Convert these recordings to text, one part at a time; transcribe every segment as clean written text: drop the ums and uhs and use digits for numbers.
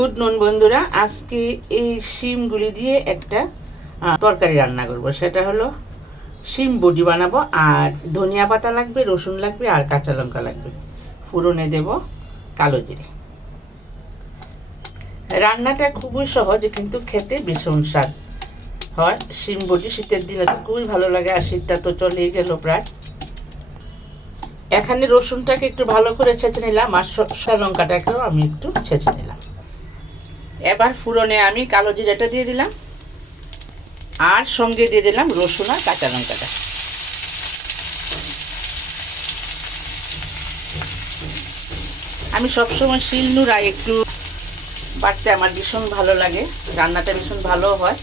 Good নুন বন্ধুরা, আজকে এই শিমগুলি দিয়ে একটা তরকারি রান্না করব। সেটা হলো শিম বড়ি বানাবো। আর ধনিয়া পাতা লাগবে, রসুন লাগবে, আর কাঁচা লঙ্কা লাগবে। ফোড়নে দেব কালো জিরে। রান্নাটা খুবই সহজ, কিন্তু খেতে ভীষণ স্বাদ হয়। শিম বড়ি শীতের দিনে তো খুবই ভালো লাগে, আর শীতটা তো চলেই গেল প্রায়। এখানে রসুনটাকে একটু ভালো করে ছেঁচে নিলাম, আর কাঁচা লঙ্কাটাকেও আমি একটু ছেঁচে নিলাম। এবার ফোড়নে আমি কালো জিরাটা দিয়ে দিলাম, আর সঙ্গে দিয়ে দিলাম রসুন আর কাঁচা লঙ্কাটা। আমি সবসময় শিলনোড়ায় একটু বাটতে আমার ভীষণ ভালো লাগে, রান্নাটা ভীষণ ভালো হয়।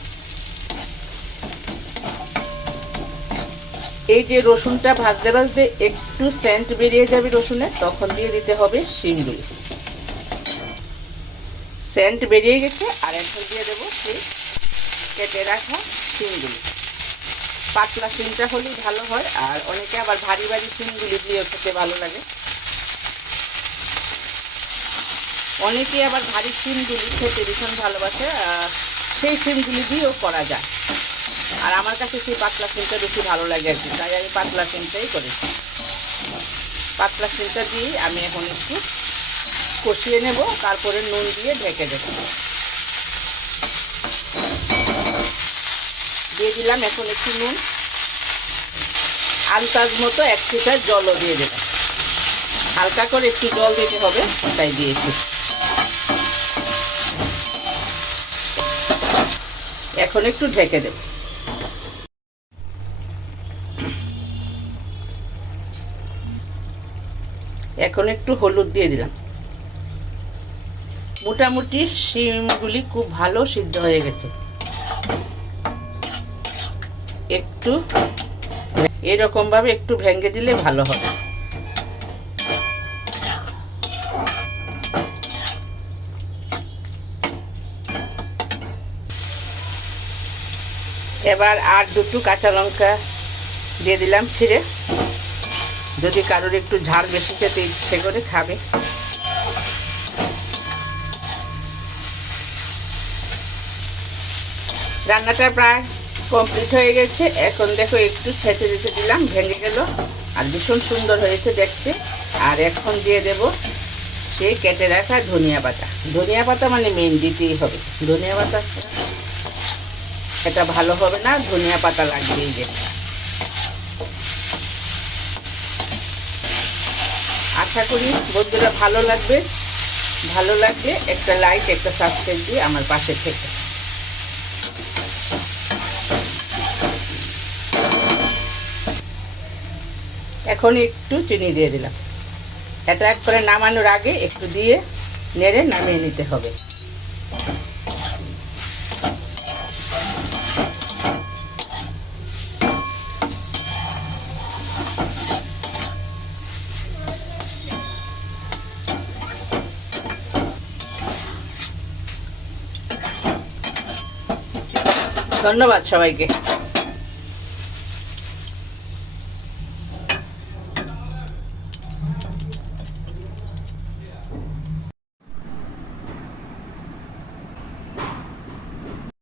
এই যে রসুনটা ভাজতে ভাজতে একটু সেন্ট বেরিয়ে যাবে রসুনের, তখন দিয়ে দিতে হবে শিমগুলি। সেন্ট বেরিয়ে গেছে, আর এখন দিয়ে দেবো সেই কেটে রাখা শিমগুলি। পাতলা শিমটা হলেই ভালো হয়, আর অনেকে আবার ভারী ভারী শিমগুলি দিয়েও খেতে ভালো লাগে। অনেকে আবার ভারী শিমগুলি খেতে ভীষণ ভালোবাসে, সেই শিমগুলি দিয়েও করা যায়। আর আমার কাছে সেই পাতলা শিমটা বেশি ভালো লাগে আর কি, তাই আমি পাতলা শিমটাই করেছি। পাতলা শিমটা দিয়ে আমি এখন একটু কষিয়ে নেব, তারপরে নুন দিয়ে ঢেকে দেব। দিয়ে দিলাম এখন একটু নুন, আন্দাজ মতো 1 লিটার জলও দিয়ে দেবেন। হালকা করে একটু জল দিতে হবে, তাই দিয়েছি। এখন একটু ঢেকে দেব। এখন একটু হলুদ দিয়ে দিলাম। মোটামুটি শিমগুলি খুব ভালো সিদ্ধ হয়ে গেছে। একটু এরকম ভাবে একটু ভেঙে দিলে ভালো হবে। এবার আর দুটো কাঁচা লঙ্কা দিয়ে দিলাম ছিঁড়ে, যদি কারোর একটু ঝাল বেশি খেতে ইচ্ছে করে খাবে। রান্নাটা প্রায় কমপ্লিট হয়ে গেছে। এখন দেখো একটু ছেঁচে দিতে দিলাম, ভেঙে গেল, আর ভীষণ সুন্দর হয়েছে দেখতে। আর এখন দিয়ে দেব সেই কেটে রাখা ধনিয়া পাতা। ধনিয়া পাতা মানে মেন দিতেই হবে, ধনিয়া পাতা এটা ভালো হবে না, ধনিয়া পাতা লাগবে। এই যে আশা করি বন্ধুরা ভালো লাগবে। ভালো লাগলে একটা লাইক, একটা সাবস্ক্রাইব দিয়ে আমার পাশে থেকে। এখন একটু চিনি দিয়ে দিলাম। এটা একবারে নামানোর আগে একটু দিয়ে নেড়ে নামিয়ে নিতে হবে। ধন্যবাদ সবাইকে।